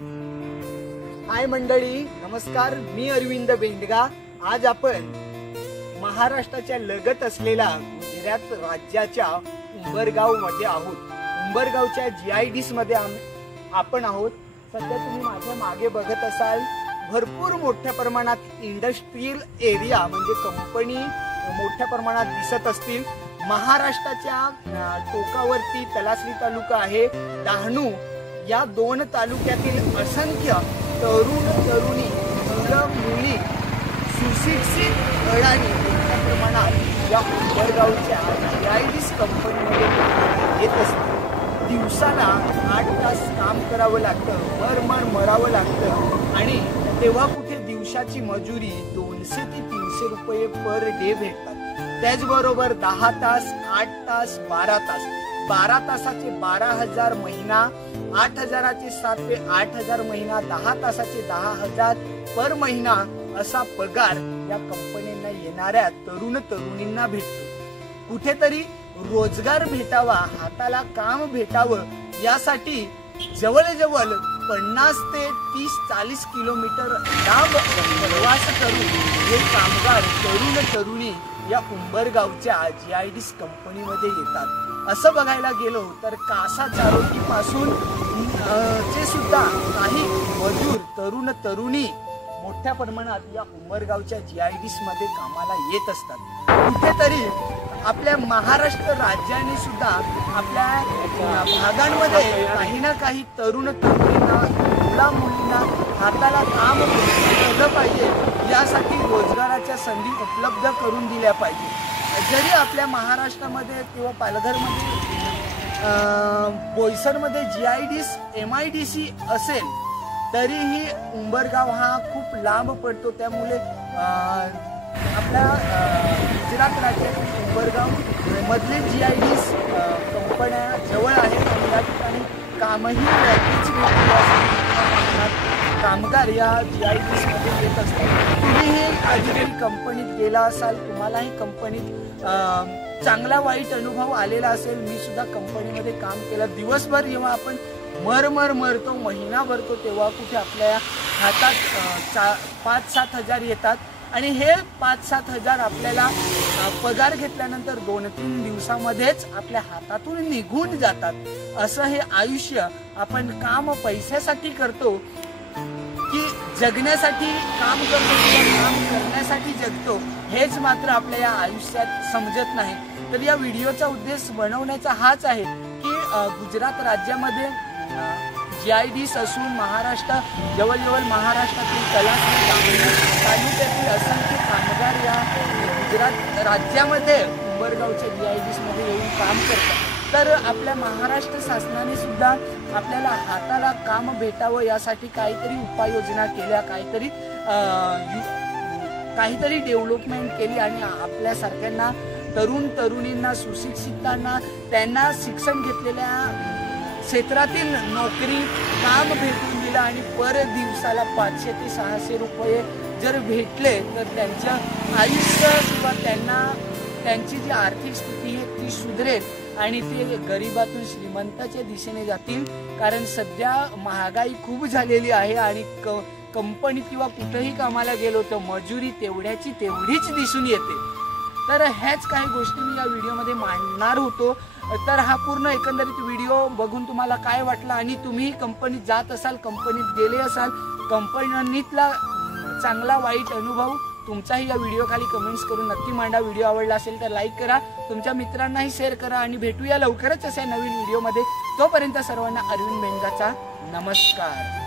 हाय मंडळी, नमस्कार. मी अरविंद बेंडगा. आज आपण महाराष्ट्राच्या लगत असलेल्या गुजरात राज्याच्या उंबरगाव मध्ये आहोत. उंबरगावच्या GIDS मध्ये आपण आहोत. सध्या तुम्ही माझ्या मागे बघत असाल, भरपूर मोठ्या प्रमाणात इंडस्ट्रियल एरिया म्हणजे कंपनी मोठ्या प्रमाणात दिसत असतील. महाराष्ट्राच्या टोकावरती तलासरी तालुका आहे, डहाणू या दोन तालुक्यातील असंख्य तरुण तरुणी, मुलं मुली, सुशिक्षित अडाणी मोठ्या प्रमाणात या उंबरगावच्या GIDS कंपनीमध्ये येत असतात. दिवसाला 8 तास काम करावं लागतं, मरमर मरावं लागतं आणि तेव्हा कुठे दिवसाची मजुरी 200 ते 300 रुपये पर डे भेटतात. त्याचबरोबर 10 तास, 8 तास, 12 तास, 12 तासाचे 12,000 महिना, 8,000चे 7 ते 8,000 महिना, 10 तासाचे 10,000 पर महिना असा पगार या कंपन्यांना येणाऱ्या तरुण तरुणींना भेटतो. कुठेतरी रोजगार भेटावा, हाताला काम भेटावं यासाठी जवळजवळ 50 ते 30-40 किलोमीटर लांब प्रवास करून हे कामगार तरुण तरुणी या उंबरगावच्या GIDS कंपनीमध्ये येतात. असं बघायला गेलो तर कासा चारोटी पासून चे सुद्धा काही मजूर तरुण तरुणी मोठ्या प्रमाणात या उंबरगावच्या GIDS मध्ये कामाला येत असतात. कुठेतरी आपल्या महाराष्ट्र राज्याने सुद्धा आपल्या भागांमध्ये काही ना काही तरुण तरुणींना, मुला मुलींना हाताला काम केलं पाहिजे, यासाठी रोजगाराच्या संधी उपलब्ध करून दिल्या पाहिजे. जरी आपल्या महाराष्ट्रामध्ये किंवा पालघरमध्ये, बोईसरमध्ये GIDS MIDC असेल तरीही उंबरगाव हा खूप लांब पडतो. त्यामुळे आपल्या गुजरात राज्यातील उंबरगाव मधले GIDS कंपन्या जवळ आहेत आणि या ठिकाणी कामही कामगार या GIDS मध्ये येत असतात. तुम्हीही कधीतरी कंपनीत गेला असाल, तुम्हालाही कंपनीत चांगला वाईट अनुभव आलेला असेल. मी सुद्धा कंपनीमध्ये काम केलं. दिवसभर जेव्हा आपण मरमर मरतो, महिना भरतो, तेव्हा कुठे आपल्या हातात 5-7 हजार येतात आणि हे 5-7 हजार आपल्याला पगार घेतल्यानंतर 2-3 दिवसामध्येच आपल्या हातातून निघून जातात. असं हे आयुष्य. आपण काम पैशासाठी करतो की जगण्यासाठी काम करतो किंवा काम करण्यासाठी जगतो, हेच मात्र आपल्या या आयुष्यात समजत नाही. तर या व्हिडिओचा उद्देश बनवण्याचा हाच आहे की गुजरात राज्यामध्ये GIDS असून महाराष्ट्र जवळजवळ महाराष्ट्रातील तलासरी तालुक्यातील असंख्य कामगार या गुजरात राज्यामध्ये उंबरगावच्या GIDS मध्ये येऊन काम करतात. तर आपल्या महाराष्ट्र शासनाने सुद्धा आपल्याला हाताला काम भेटावं यासाठी काहीतरी उपाययोजना केल्या, काहीतरी डेव्हलपमेंट केली आणि आपल्यासारख्यांना तरुण तरुणींना, सुशिक्षितांना, त्यांना शिक्षण घेतलेल्या क्षेत्रातील नोकरी काम भेटून दिलं आणि पर दिवसाला 500 ते 600 रुपये जर भेटले तर त्यांचं आयुष्य किंवा त्यांची जी आर्थिक स्थिती आहे ती सुधरेल आणि ते गरिबातून श्रीमंताच्या दिशेने जातील. कारण सध्या महागाई खूप झालेली आहे आणि कंपनी किंवा कुठेही कामाला गेलो तर मजुरी तेवढीच दिसून येते. तर ह्याच काही गोष्टी मी या व्हिडिओमध्ये मांडणार होतो. तर हा पूर्ण एकंदरीत व्हिडिओ बघून तुम्हाला काय वाटलं आणि तुम्ही कंपनीत जात असाल, कंपनीत गेले असाल, कंपनीतला चांगला वाईट अनुभव तुमचाही या व्हिडिओ खाली कमेंट्स करून नक्की मांडा. व्हिडिओ आवडला असेल तर लाईक करा, तुमच्या मित्रांनाही शेअर करा आणि भेटूया लवकरच अशा नवीन व्हिडिओमध्ये. तोपर्यंत सर्वांना अरविंद बेंडगाचा नमस्कार.